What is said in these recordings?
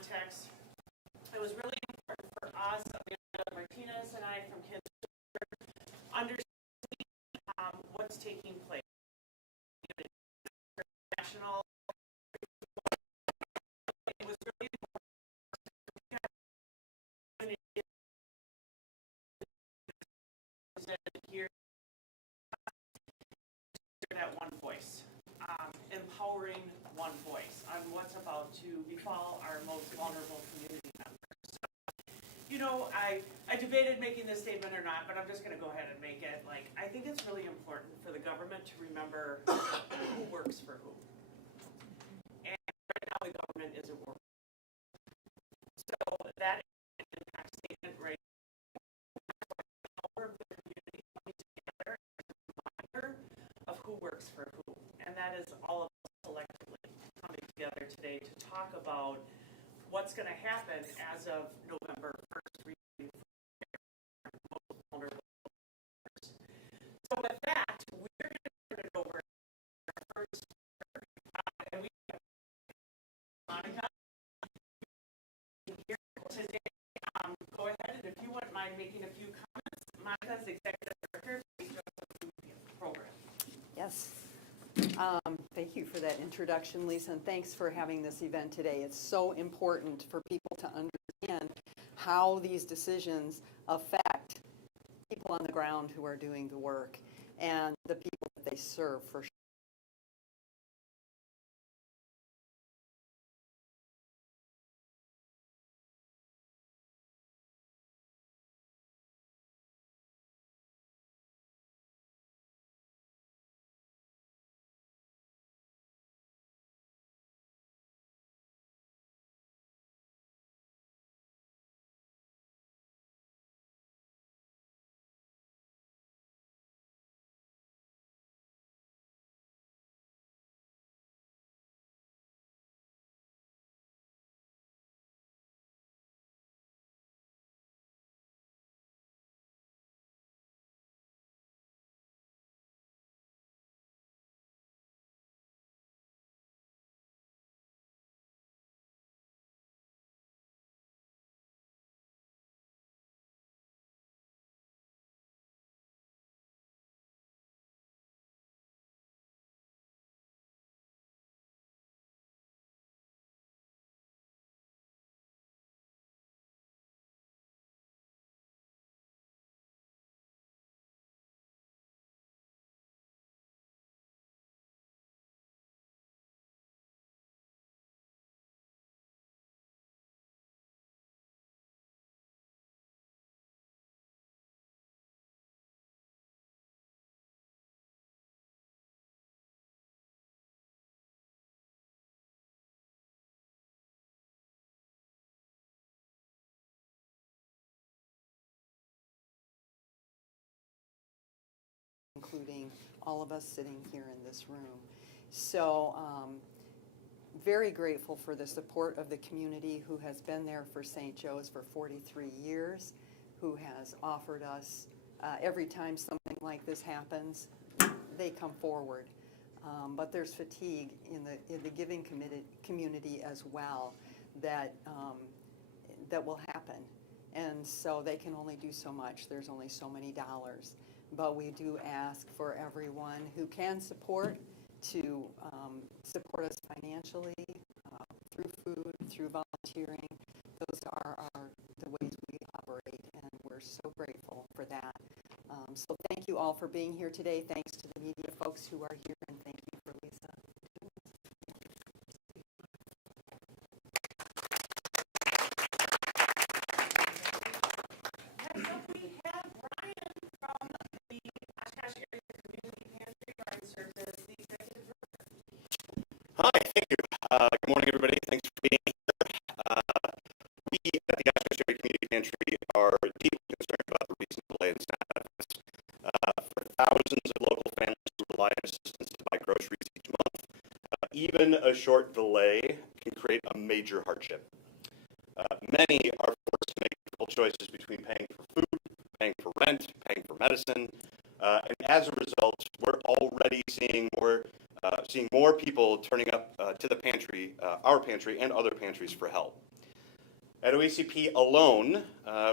context, it was really important for us, Martinez and I from Kids Forward, understanding what's taking place. National, it was really important here that one voice, empowering one voice on what's about to befall our most vulnerable community members. So, you know, I debated making this statement or not, but I'm just going to go ahead and make it. Like, I think it's really important for the government to remember who works for who. And right now the government isn't working. So that impact statement right now, of the community coming together as a reminder of who works for who. And that is all of us collectively coming together today to talk about what's going to happen as of November 1st. Most vulnerable. So with that, we're going to turn it over to our first and we have Monica here today. Go ahead, and if you wouldn't mind making a few comments. Monica's Executive Director of the program. Yes. Thank you for that introduction, Lisa, and thanks for having this event today. It's so important for people to understand how these decisions affect people on the ground who are doing the work and the people that they serve for sure. Including all of us sitting here in this room. So very grateful for the support of the community who has been there for St. Joe's for 43 years, who has offered us, every time something like this happens, they come forward. But there's fatigue in the giving community as well that will happen. And so they can only do so much. There's only so many dollars. But we do ask for everyone who can support to support us financially, through food, through volunteering. Those are the ways we operate, and we're so grateful for that. So thank you all for being here today. Thanks to the media folks who are here, and thank you for Lisa. Next up, we have Brian from the Oshkosh Area Community Pantry. Brian serves as the Executive Director. Hi, thank you. Good morning, everybody. Thanks for being here. We at the Oshkosh Area Community Pantry are deeply concerned about the recent delay in SNAP benefits. For thousands of local families who rely on assistance to buy groceries each month, even a short delay can create a major hardship. Many are forced to make difficult choices between paying for food, paying for rent, paying for medicine, and as a result, we're already seeing more people turning up to the pantry, our pantry, and other pantries for help. At OACP alone,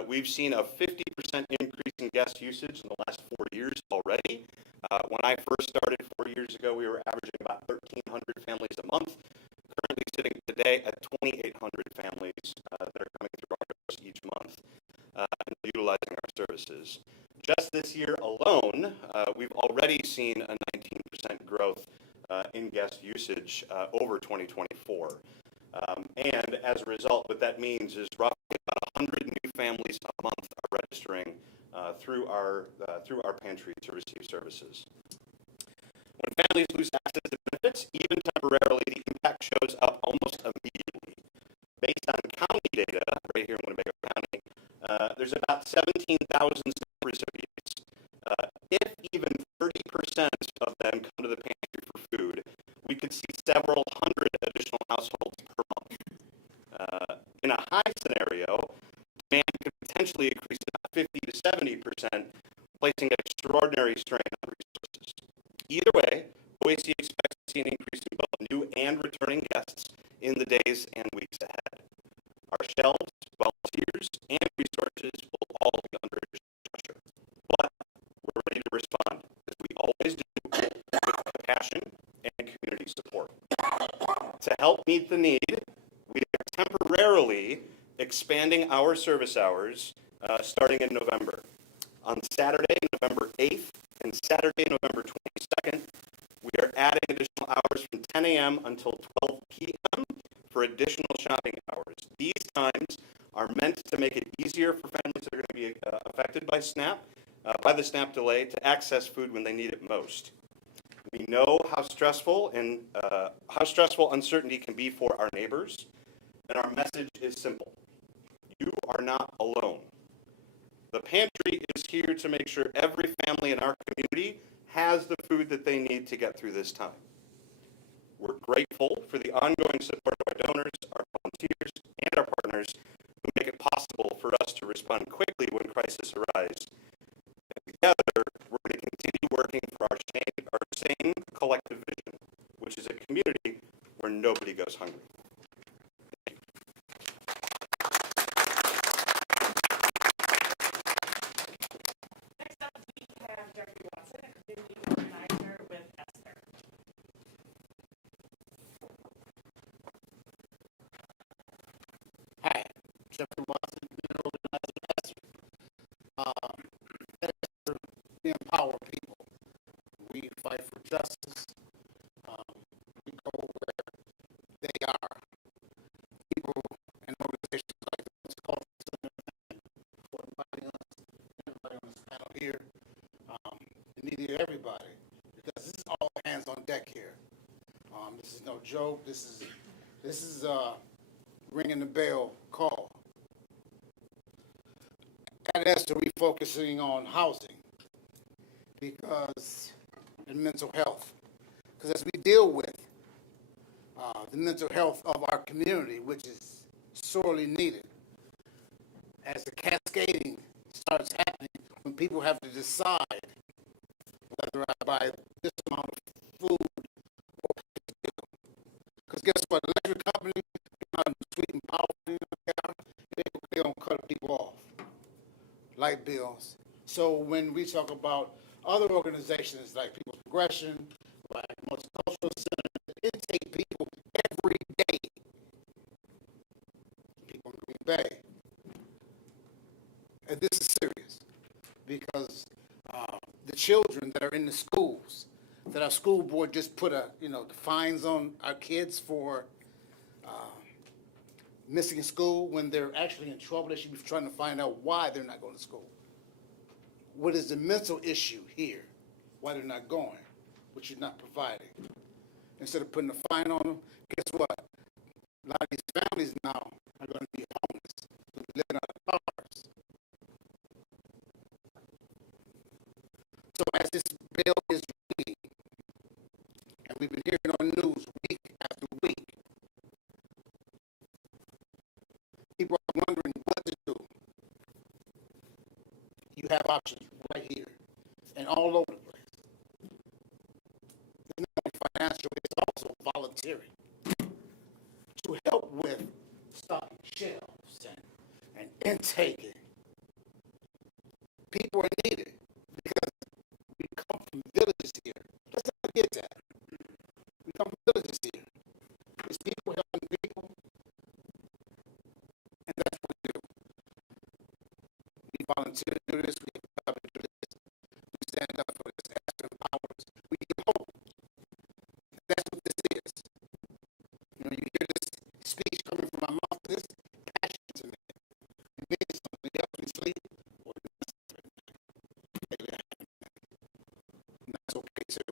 we've seen a 50% increase in guest usage in the last 4 years already. When I first started 4 years ago, we were averaging about 1,300 families a month. Currently sitting today at 2,800 families that are coming through our doors each month and utilizing our services. Just this year alone, we've already seen a 19% growth in guest usage over 2024. And as a result, what that means is roughly about 100 new families a month are registering through our pantry to receive services. When families lose access to benefits, even temporarily, the impact shows up almost immediately. Based on county data, right here in Winnebago County, there's about 17,000 recipients. If even 30% of them come to the pantry for food, we could see several hundred additional households per month. In a high scenario, demand could potentially increase about 50 to 70%, placing an extraordinary strain on resources. Either way, OAC expects to see an increase in both new and returning guests in the days and weeks ahead. Our shelves, volunteers, and resources will all be under pressure, but we're ready to respond, as we always do, with compassion and community support. To help meet the need, we are temporarily expanding our service hours starting in November. On Saturday, November 8th, and Saturday, November 22nd, we are adding additional hours from 10 a.m. until 12 p.m. for additional shopping hours. These times are meant to make it easier for families that are going to be affected by the SNAP delay to access food when they need it most. We know how stressful uncertainty can be for our neighbors, and our message is simple. You are not alone. The pantry is here to make sure every family in our community has the food that they need to get through this time. We're grateful for the ongoing support of our donors, our volunteers, and our partners who make it possible for us to respond quickly when crises arise. And together, we're going to continue working for our same collective vision, which is a community where nobody goes hungry. With ESTHER. Hi, Jeffrey Watson, community organizer at ESTHER. ESTHER, we empower people. We fight for justice. We go where they are. People and organizations like the Cultural Center for inviting us, everybody on this panel here, and needed everybody, because this is all hands on deck here. This is no joke. This is ringing the bell call. At ESTHER, we're focusing on housing and mental health. Because as we deal with the mental health of our community, which is sorely needed, as the cascading starts happening, when people have to decide whether I buy this amount of food or because guess what? Electric company, sweet and powerful they don't cut people off. Light bills. So when we talk about other organizations like People's Progression, like Multicultural Center, it takes people every day. People in Green Bay. And this is serious because the children that are in the schools, that our school board just put the fines on our kids for missing school when they're actually in trouble. They should be trying to find out why they're not going to school. What is the mental issue here? Why they're not going, which you're not providing. Instead of putting a fine on them, guess what? A lot of these families now are going to be homeless, living out of cars. So as this bill is reading, and we've been hearing on the news week after week, people are wondering what to do. You have options right here and all over the place. It's not only financial, it's also voluntary to help with stocking shelves and been taken. People are needed because we come from villages here. Let's not forget that. We come from villages here. It's people helping people, and that's what we do. We volunteer to do this. We help to do this. We stand up for this. Extra powers. We give hope. That's what this is. You know, you hear this speech coming from my mouth. This is passion to me. It means something. It helps me sleep. Or it doesn't. And that's okay too.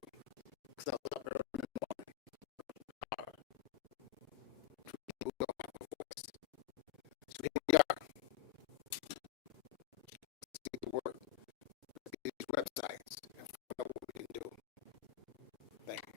Because I was up early in the morning. People don't have a voice. So here we are. Let's get to work. Let's get these websites and find out what we can do. Thank you.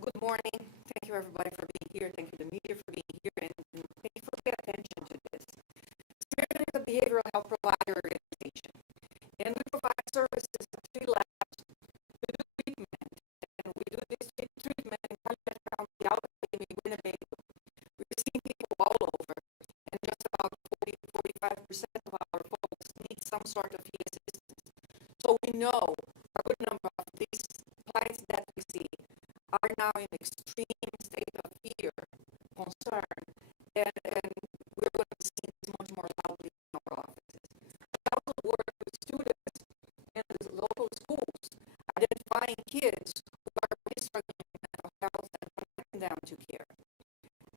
Good morning. Thank you, everybody, for being here. Thank you, the media, for being here, and thank you for paying attention to this. Spirit is a behavioral health provider organization, and we provide services to 3 labs. We do treatment, and we do this treatment in Content County, Alabama, Winnebago. We're seeing people all over, and just about 40-45% of our folks need some sort of assistance. So we know a good number of these clients that we see are now in extreme state of fear, concern, and we're going to be seeing this much more loudly in our offices. We also work with students in the local schools, identifying kids who are really struggling with mental health and connecting them to care.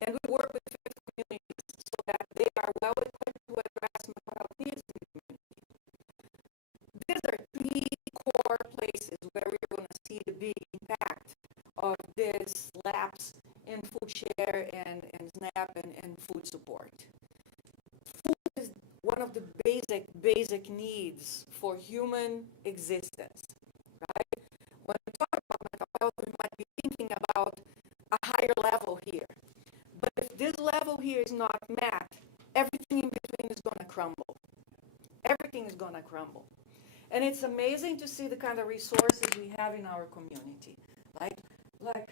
And we work with faith communities so that they are well equipped to address mental health needs in the community. These are 3 core places where we're going to see the big impact of this lapse in food share and SNAP and food support. Food is one of the basic needs for human existence, right? When we talk about mental health, we might be thinking about a higher level here. But if this level here is not met, everything in between is going to crumble. Everything is going to crumble. And it's amazing to see the kind of resources we have in our community. Like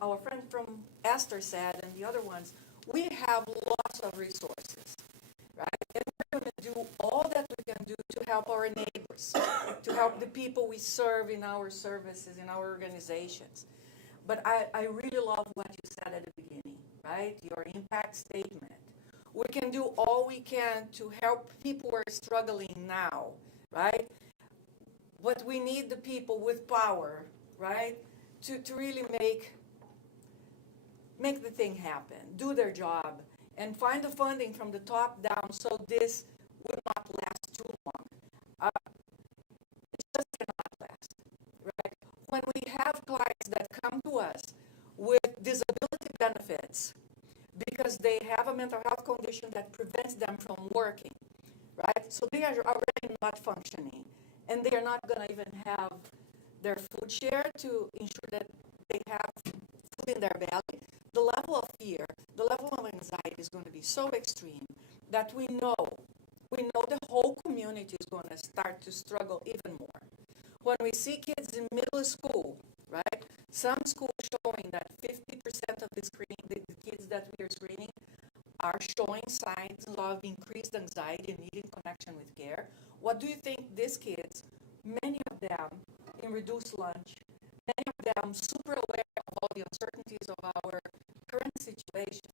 our friend from ESTHER said, and the other ones, we have lots of resources, right? And we're going to do all that we can do to help our neighbors, to help the people we serve in our services, in our organizations. But I really love what you said at the beginning, right? Your impact statement. We can do all we can to help people who are struggling now, right? But we need the people with power, right? To really make the thing happen, do their job, and find the funding from the top down so this will not last too long. It just cannot last, right? When we have clients that come to us with disability benefits because they have a mental health condition that prevents them from working, right? So they are already not functioning, and they are not going to even have their food share to ensure that they have food in their belly. The level of fear, the level of anxiety is going to be so extreme that we know the whole community is going to start to struggle even more. When we see kids in middle school, right, some schools showing that 50% of the kids that we are screening are showing signs of increased anxiety and needing connection with care. What do you think these kids, many of them in reduced lunch, many of them super aware of all the uncertainties of our current situation,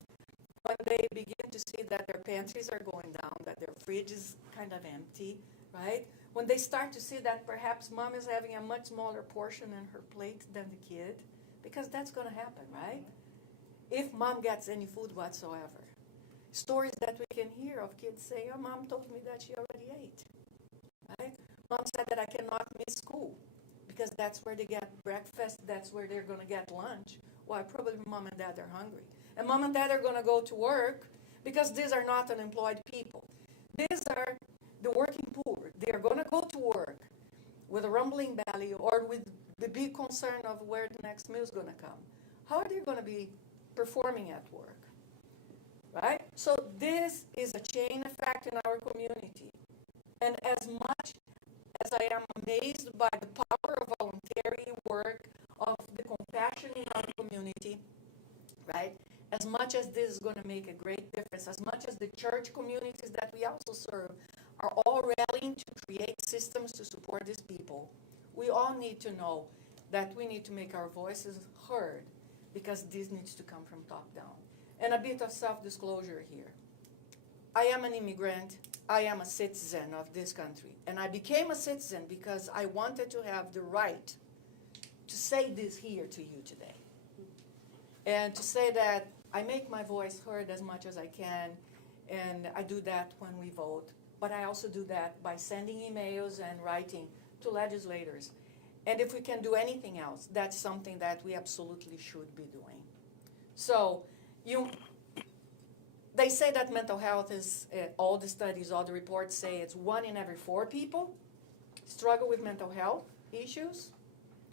when they begin to see that their pantries are going down, that their fridge is kind of empty, right? When they start to see that perhaps mom is having a much smaller portion in her plate than the kid, because that's going to happen, right? If mom gets any food whatsoever. Stories that we can hear of kids saying, oh, mom told me that she already ate, right? Mom said that I cannot miss school because that's where they get breakfast, that's where they're going to get lunch. Why? Probably mom and dad are hungry. And mom and dad are going to go to work because these are not unemployed people. These are the working poor. They are going to go to work with a rumbling belly or with the big concern of where the next meal is going to come. How are they going to be performing at work? Right? So this is a chain effect in our community. And as much as I am amazed by the power of voluntary work, of the compassion in our community, right? As much as this is going to make a great difference, as much as the church communities that we also serve are all rallying to create systems to support these people, we all need to know that we need to make our voices heard, because this needs to come from top down. And a bit of self-disclosure here. I am an immigrant. I am a citizen of this country. And I became a citizen because I wanted to have the right to say this here to you today. And to say that I make my voice heard as much as I can, and I do that when we vote. But I also do that by sending emails and writing to legislators. And if we can do anything else, that's something that we absolutely should be doing. So they say that mental health is, all the studies, all the reports say it's 1 in every 4 people struggle with mental health issues,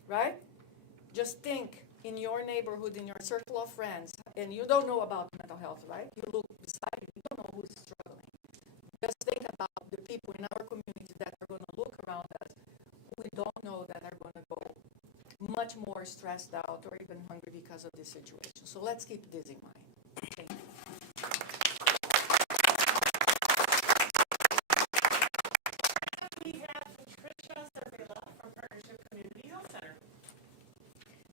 right? Just think, in your neighborhood, in your circle of friends, and you don't know about mental health, right? You look beside you, you don't know who's struggling. Just think about the people in our community that are going to look around us, who we don't know, that are going to go much more stressed out or even hungry because of this situation. So let's keep this in mind. Thank you. We have Patricia Cervilla from Partnership Community Health Center.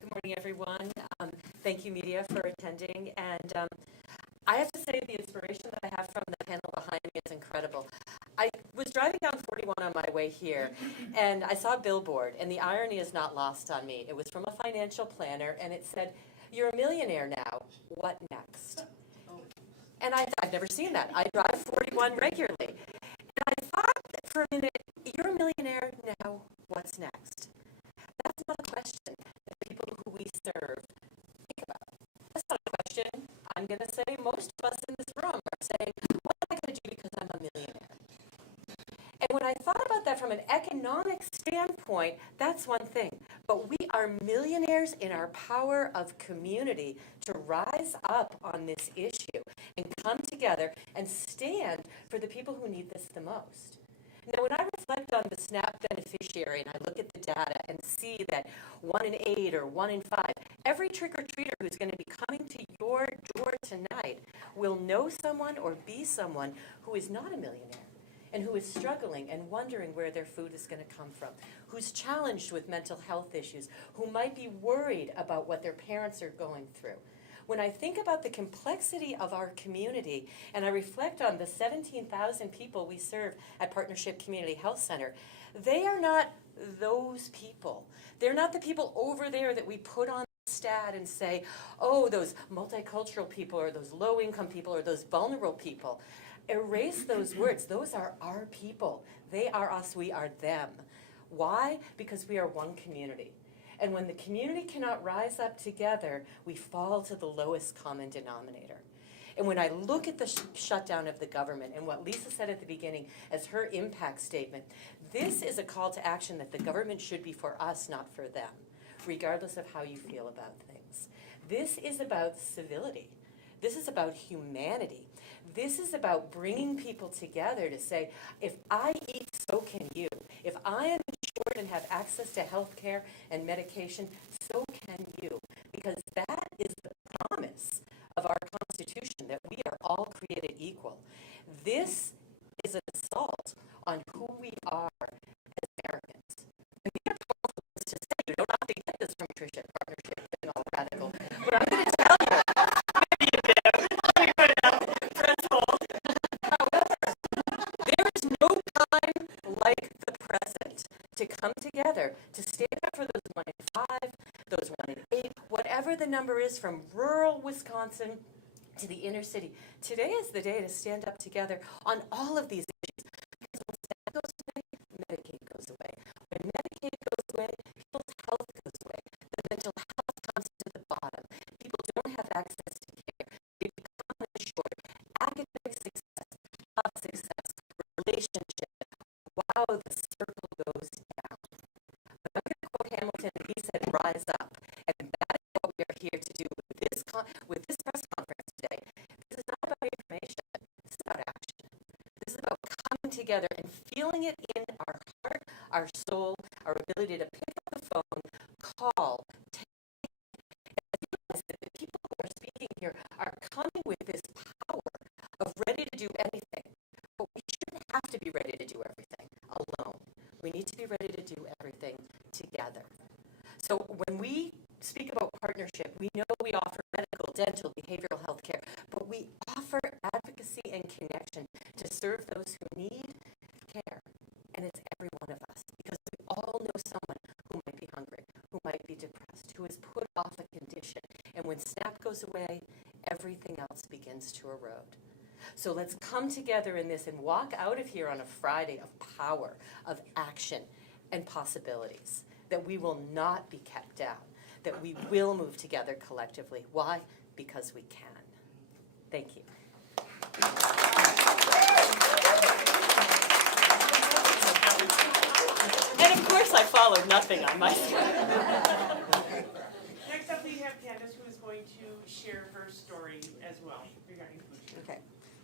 Good morning, everyone. Thank you, media, for attending. And I have to say the inspiration that I have from the panel behind me is incredible. I was driving down 41 on my way here, and I saw a billboard, and the irony is not lost on me. It was from a financial planner, and it said, "You're a millionaire now. What next?" And I've never seen that. I drive 41 regularly. And I thought for a minute, you're a millionaire now. What's next? That's not a question that people who we serve think about. That's not a question. I'm going to say most of us in this room are saying, what am I going to do because I'm a millionaire? And when I thought about that from an economic standpoint, that's one thing. But we are millionaires in our power of community to rise up on this issue and come together and stand for the people who need this the most. Now, when I reflect on the SNAP beneficiary and I look at the data and see that 1 in 8 or 1 in 5, every trick-or-treater who's going to be coming to your door tonight will know someone or be someone who is not a millionaire and who is struggling and wondering where their food is going to come from, who's challenged with mental health issues, who might be worried about what their parents are going through. When I think about the complexity of our community and I reflect on the 17,000 people we serve at Partnership Community Health Center, they are not those people. They're not the people over there that we put on the stat and say, oh, those multicultural people or those low-income people or those vulnerable people. Erase those words. Those are our people. They are us. We are them. Why? Because we are one community. And when the community cannot rise up together, we fall to the lowest common denominator. And when I look at the shutdown of the government and what Lisa said at the beginning as her impact statement, this is a call to action that the government should be for us, not for them, regardless of how you feel about things. This is about civility. This is about humanity. This is about bringing people together to say, if I eat, so can you. If I am insured and have access to health care and medication, so can you. Because that is the promise of our Constitution, that we are all created equal. This is an assault on who we are as Americans. And these are powerful words to say. You don't have to get this from Tricia at Partnership and all radical. But I'm going to tell you, maybe you did. Let me put it up. Press hold. However, there is no time like the present to come together, to stand up for those 1 in 5, those 1 in 8, whatever the number is, from rural Wisconsin to the inner city. Today is the day to stand up together on all of these issues. Because when SNAP goes away, Medicaid goes away. When Medicaid goes away, people's health goes away. The mental health comes to the bottom. People don't have access to care. They become uninsured. Academic success, job success, relationship. Wow, the circle goes down. But I'm going to quote Hamilton, and he said, rise up. And that is what we are here to do with this press conference today. This is not about information. This is about action. This is about coming together and feeling it in our heart, our ability to pick up the phone, call, realize that the people who are speaking here are coming with this power of ready to do anything. But we shouldn't have to be ready to do everything alone. We need to be ready to do everything together. So when we speak about partnership, we know we offer medical, dental, behavioral health care, but we offer advocacy and connection to serve those who need care. And it's every one of us, because we all know someone who might be hungry, who might be depressed, who has put off a condition. And when SNAP goes away, everything else begins to erode. So let's come together in this and walk out of here on a Friday of power, of action, and possibilities, that we will not be kept down, that we will move together collectively. Why? Because we can. Thank you. And of course I followed nothing on my script. Next up, we have Candace, who is going to share her story as well regarding food share. Okay,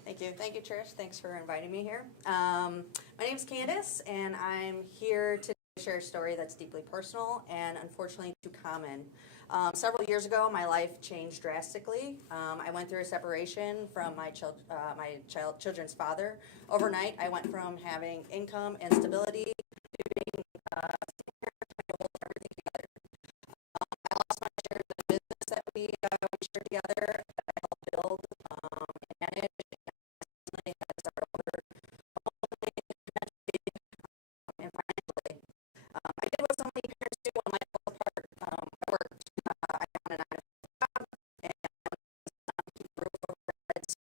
thank you. Thank you, Trish. Thanks for inviting me here. My name is Candace, and I'm here to share a story that's deeply personal and unfortunately too common. Several years ago, my life changed drastically. I went through a separation from my children's father. Overnight, I went from having income and stability to being everything together. I lost my share of the business that we shared together, that I helped build and manage, and had to start over and financially. I did what so many parents do when life falls apart. I worked. I found a 9-to-5 job and keep a roof over our heads,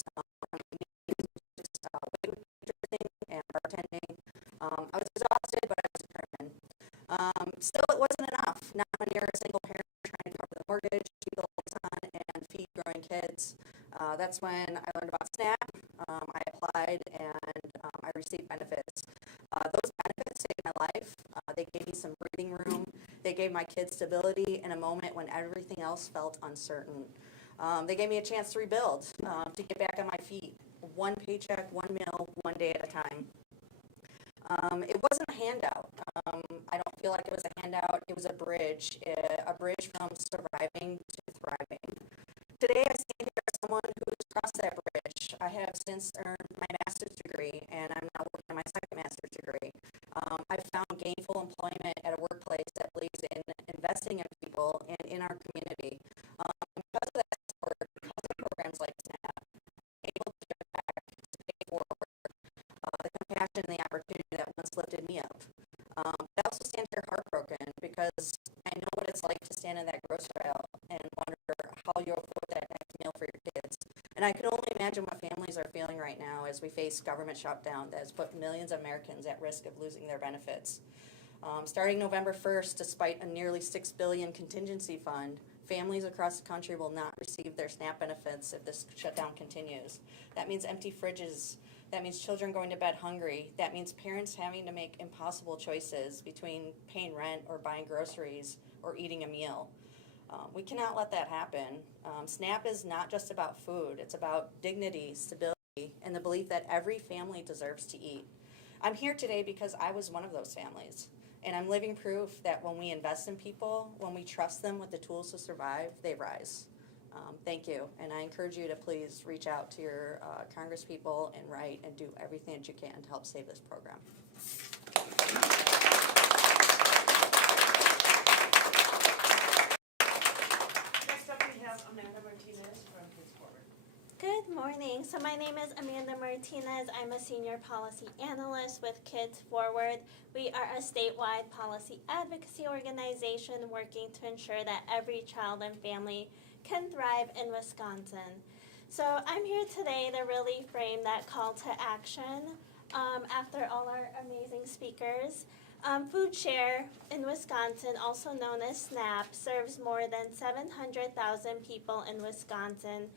waitressing and bartending. I was exhausted, but I was determined. Still, it wasn't enough. Not when you're a single parent trying to cover the mortgage, keep the lights on, and feed growing kids. That's when I learned about SNAP. I applied and I received benefits. Those benefits saved my life. They gave me some breathing room. They gave my kids stability in a moment when everything else felt uncertain. They gave me a chance to rebuild, to get back on my feet. One paycheck, one meal, one day at a time. It wasn't a handout. I don't feel like it was a handout. It was a bridge from surviving to thriving. Today, I stand here as someone who's crossed that bridge. I have since earned my master's degree, and I'm now working on my second master's degree. I've found gainful employment at a workplace that believes in investing in people and in our community. Because of that support, because of programs like SNAP, I'm able to give back, to pay forward the compassion and the opportunity that once lifted me up. I also stand here heartbroken because I know what it's like to stand in that grocery aisle and wonder how you'll afford that next meal for your kids. And I can only imagine what families are feeling right now as we face government shutdown that has put millions of Americans at risk of losing their benefits. Starting November 1st, despite a nearly $6 billion contingency fund, families across the country will not receive their SNAP benefits if this shutdown continues. That means empty fridges. That means children going to bed hungry. That means parents having to make impossible choices between paying rent or buying groceries or eating a meal. We cannot let that happen. SNAP is not just about food. It's about dignity, stability, and the belief that every family deserves to eat. I'm here today because I was one of those families. And I'm living proof that when we invest in people, when we trust them with the tools to survive, they rise. Thank you, and I encourage you to please reach out to your congresspeople and write and do everything that you can to help save this program. Next up, we have Amanda Martinez from Kids Forward. Good morning. So my name is Amanda Martinez. I'm a senior policy analyst with Kids Forward. We are a statewide policy advocacy organization working to ensure that every child and family can thrive in Wisconsin. So I'm here today to really frame that call to action after all our amazing speakers. Food Share in Wisconsin, also known as SNAP, serves more than 700,000 people in Wisconsin.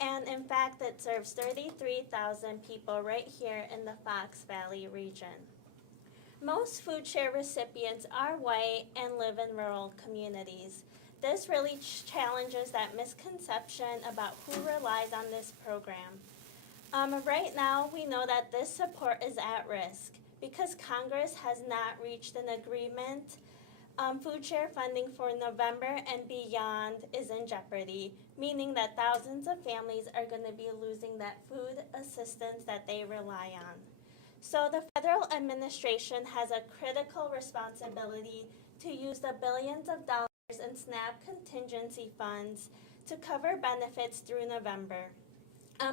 And in fact, it serves 33,000 people right here in the Fox Valley region. Most Food Share recipients are white and live in rural communities. This really challenges that misconception about who relies on this program. Right now, we know that this support is at risk because Congress has not reached an agreement food share funding for November and beyond is in jeopardy, meaning that thousands of families are going to be losing that food assistance that they rely on. So the federal administration has a critical responsibility to use the billions of dollars in SNAP contingency funds to cover benefits through November.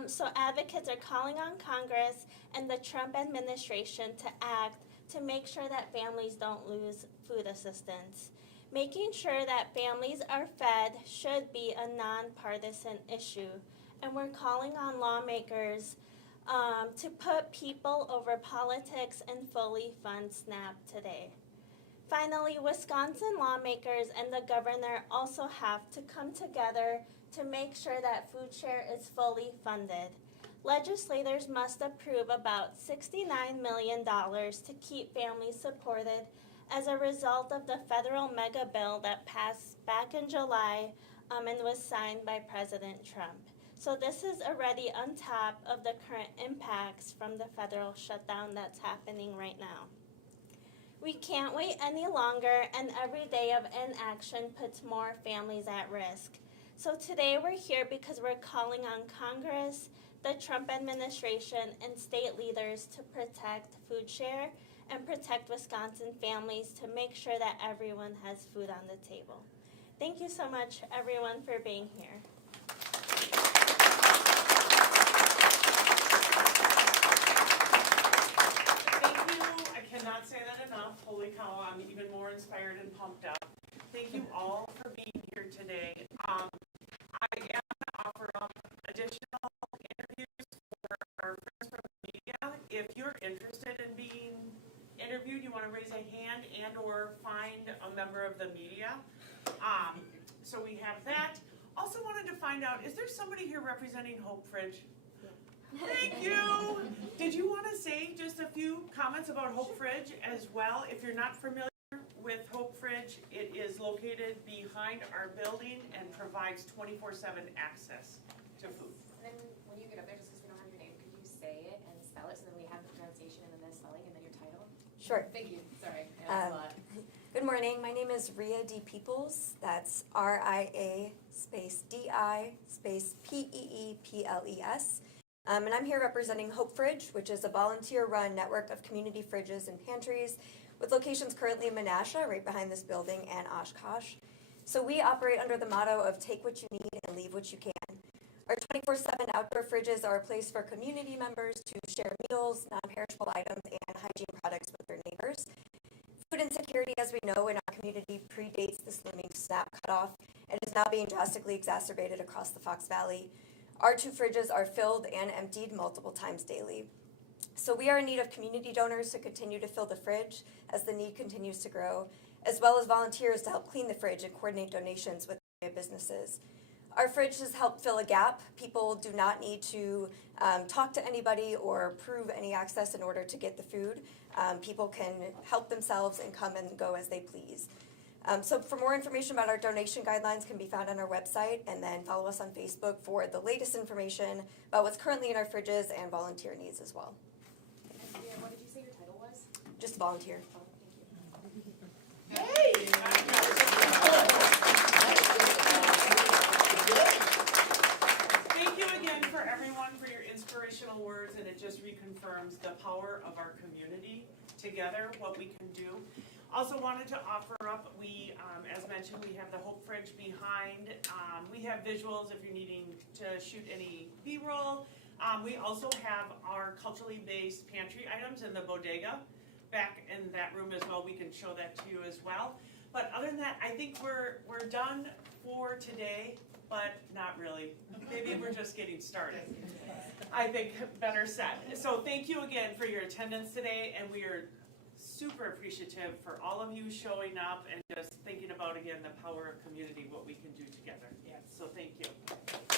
So advocates are calling on Congress and the Trump administration to act to make sure that families don't lose food assistance. Making sure that families are fed should be a nonpartisan issue, and we're calling on lawmakers to put people over politics and fully fund SNAP today. Finally, Wisconsin lawmakers and the governor also have to come together to make sure that food share is fully funded. Legislators must approve about $69 million to keep families supported as a result of the federal mega bill that passed back in July and was signed by President Trump. So this is already on top of the current impacts from the federal shutdown that's happening right now. We can't wait any longer, and every day of inaction puts more families at risk. So today we're here because we're calling on Congress, the Trump administration, and state leaders to protect food share and protect Wisconsin families to make sure that everyone has food on the table. Thank you so much, everyone, for being here. Thank you. I cannot say that enough. Holy cow, I'm even more inspired and pumped up. Thank you all for being here today. I am going to offer up additional interviews for our friends from the media. If you're interested in being interviewed, you want to raise a hand and or find a member of the media. So we have that. Also wanted to find out, is there somebody here representing Hope Fridge? Thank you. Did you want to say just a few comments about Hope Fridge as well? If you're not familiar with Hope Fridge, it is located behind our building and provides 24/7 access to food. And then when you get up there, just because we don't have your name, could you say it and spell it so that we have the pronunciation and then the spelling and then your title? Sure. Thank you. Sorry. Yeah, that's a lot. Good morning. My name is Ria D. Peoples. That's RIA space DI space PEEPLES. And I'm here representing Hope Fridge, which is a volunteer-run network of community fridges and pantries with locations currently in Menasha, right behind this building, and Oshkosh. So we operate under the motto of take what you need and leave what you can. Our 24/7 outdoor fridges are a place for community members to share meals, non-perishable items, and hygiene products with their neighbors. Food insecurity, as we know, in our community predates the looming SNAP cutoff and is now being drastically exacerbated across the Fox Valley. Our 2 fridges are filled and emptied multiple times daily. So we are in need of community donors to continue to fill the fridge as the need continues to grow, as well as volunteers to help clean the fridge and coordinate donations with area businesses. Our fridges help fill a gap. People do not need to talk to anybody or prove any access in order to get the food. People can help themselves and come and go as they please. So for more information about our donation guidelines can be found on our website, and then follow us on Facebook for the latest information about what's currently in our fridges and volunteer needs as well. And Sophia, what did you say your title was? Just volunteer. Oh, thank you. Hey! Thank you again for everyone for your inspirational words, and it just reconfirms the power of our community together, what we can do. Also wanted to offer up, as mentioned, we have the Hope Fridge behind. We have visuals if you're needing to shoot any B-roll. We also have our culturally based pantry items in the bodega back in that room as well. We can show that to you as well. But other than that, I think we're done for today, but not really. Maybe we're just getting started. I think better said. So thank you again for your attendance today, and we are super appreciative for all of you showing up and just thinking about, again, the power of community, what we can do together. So thank you.